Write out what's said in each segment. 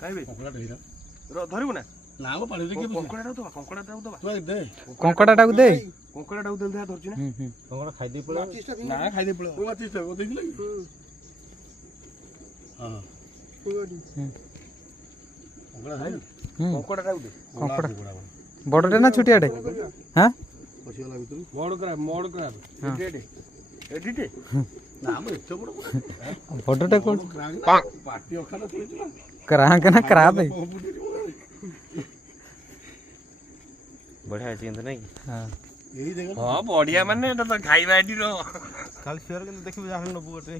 ଖାଇବେ କଙ୍କଡ଼ା ଢେଇରା ଧରିବୁ ନା ନା ମ ପାଣି ଦେଖି କଙ୍କଡ଼ାଟାକୁ ଦବା କଙ୍କଡ଼ାଟାକୁ ଦବା ଦେ କଙ୍କଡ଼ାଟାକୁ ଦେ କଙ୍କଡ଼ାଟାକୁ ଦେଲେ ଦେହା ଧରୁଛି ନା କଙ୍କଡ଼ା ଖାଇଦେଇ ପଳେଇବ ନା ଖାଇଦେଇ ପଳେଇବ ତୁ ମାଚିସ୍ ଟା ଦେଖିଲା କି ହଁ କଙ୍କଡ଼ା ଖାଇଲୁ କଙ୍କଡ଼ାଟାକୁ ଦେ କଙ୍କଡ଼ା ବଡ଼ଟେ ନା ଛୋଟିଆଟେ ହାଁ ପଶିଗଲା ଭିତରୁ ମୋଡ଼ କରା ଏଡିଟେ ନା ମ ଏତେ ବଡ଼ ବଡ଼ଟେ କୋଉ ପାଟି ଅଖାଟା ଶୋଇଥିଲା କ୍ରାଙ୍କ ନା କ୍ରାବେ ବଢ଼ିଆ ଅଛି କିନ୍ତୁ ନାଇଁ ହଁ ଏଇ ଦେଖ ହଁ ବଢିଆ ମାନେ ଏଟା ତ ଖାଇବା ଏଠିର କାଲି ସିଓର କିନ୍ତୁ ଦେଖିବୁ ଯାହା ନେବୁ ଗୋଟେ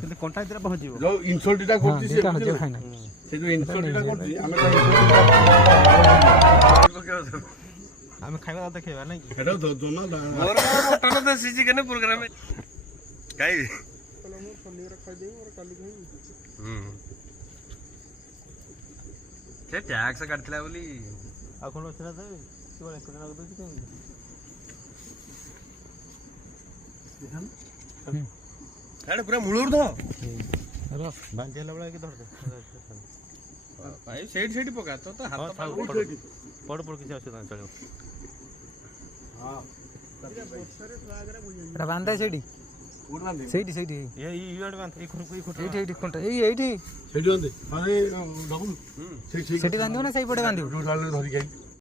କିନ୍ତୁ କଣ୍ଟା ଭିତରେ ପହଞ୍ଚିବ ଯୋଉ ଇନସଲ୍ଟଟା କରୁଛି ସେ ହଜିବ ଖାଇନା ସେ ଯୋଉ ଇନସଲ୍ଟଟା କରୁଛି ଆମେ ଆମେ ଖାଇବା ଦେଖେଇବା ନାଇଁ ଏଟା ଜମା ମୋର ମଟନ ଦେଶୀ ଚିକେନ ପ୍ରୋଗ୍ରାମ ଖାଇବି ସେ ଟ୍ୟାକ୍ସ କାଟିଥିଲା ବୋଲି ଆଉ କ'ଣ ଅଛି ନା ଦେବେ କେବଳ ଏକ ଟଙ୍କା ଦେଉଛି କେମିତି ଆଡ଼େ ପୁରା ମୂଳରୁ ତ ବାନ୍ତି ହେଲା ବେଳେ କି ଧରିଦେ ଭାଇ ସେଇଠି ପକା ତ ହାତ ପଡ଼ କିଛି ଅସୁବିଧା ନାହିଁ ଚଳିବ ଏଟା ବାନ୍ଧେ ସେଇଠି ସେଇଠି ସେଇଠି ଇଆଡ଼େ ବାନ୍ଧେ ଏଇ ଖୁଣ୍ଟ ଏଇଠି ଖୁଣ୍ଟ ଏଇଠି ସେଇଠି ବାନ୍ଧେ ମାନେ ଡବୁଲ ସେଠି ବାନ୍ଧିବ ନା ସେଇପଟେ ବାନ୍ଧିବ ଧରିକି